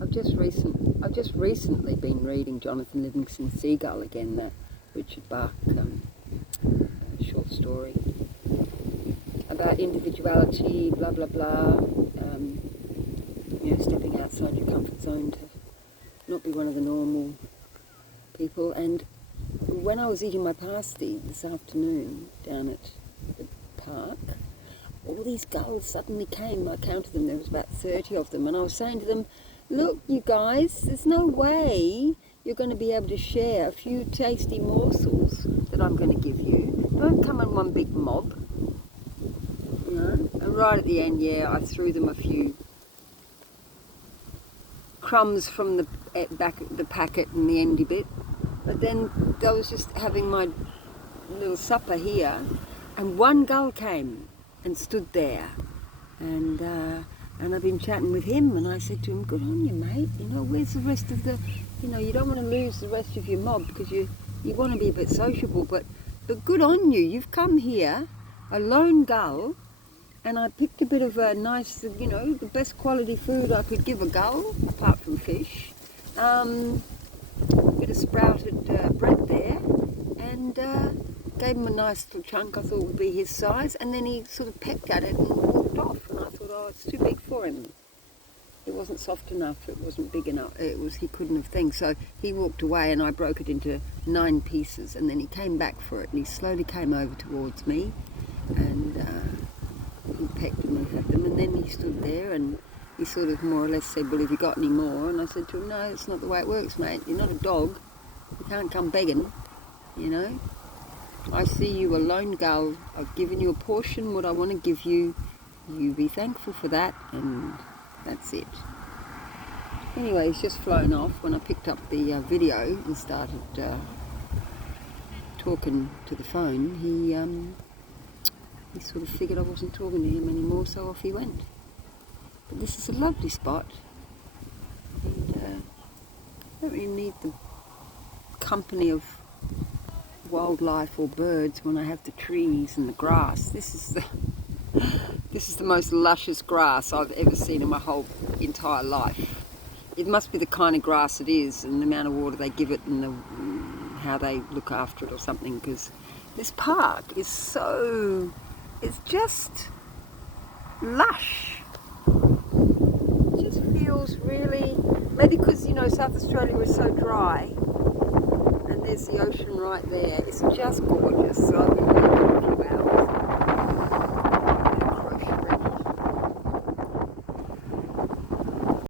I've just recently been reading Jonathan Livingston Seagull again, that Richard Bach short story about individuality, blah blah blah. Stepping outside your comfort zone to not be one of the normal people. And when I was eating my pasty this afternoon down at the park, all these gulls suddenly came. I counted them, there was about 30 of them, and I was saying to them, look, you guys, there's no way you're going to be able to share a few tasty morsels that I'm going to give you. Don't come in one big mob. And right at the end, I threw them a few crumbs from the back of the packet and the endy bit. But then I was just having my little supper here, and one gull came and stood there, and I've been chatting with him, and I said to him, good on you, mate, where's the rest of the, you don't want to lose the rest of your mob because you want to be a bit sociable, but good on you, you've come here, a lone gull, and I picked a bit of a nice, the best quality food I could give a gull, apart from fish, a bit of sprouted bread there, and gave him a nice little chunk I thought would be his size, and then he sort of pecked at it and walked off, and I thought, oh, it's too big for him. It wasn't soft enough, it wasn't big enough, he couldn't have things. So he walked away and I broke it into 9 pieces, and then he came back for it, and he slowly came over towards me, and he pecked them and had them, and then he stood there and he sort of more or less said, well, have you got any more? And I said to him, no, it's not the way it works, mate. You're not a dog. You can't come begging, I see you a lone gull. I've given you a portion, what I want to give you. You be thankful for that, and that's it. Anyway, he's just flown off. When I picked up the video and started talking to the phone, he sort of figured I wasn't talking to him anymore, so off he went. But this is a lovely spot, and I don't really need the company of wildlife or birds when I have the trees and the grass. This is the most luscious grass I've ever seen in my whole entire life. It must be the kind of grass it is, and the amount of water they give it, and how they look after it or something, because this park is it's just lush. It just feels really, maybe because South Australia is so dry and there's the ocean right there, it's just gorgeous. So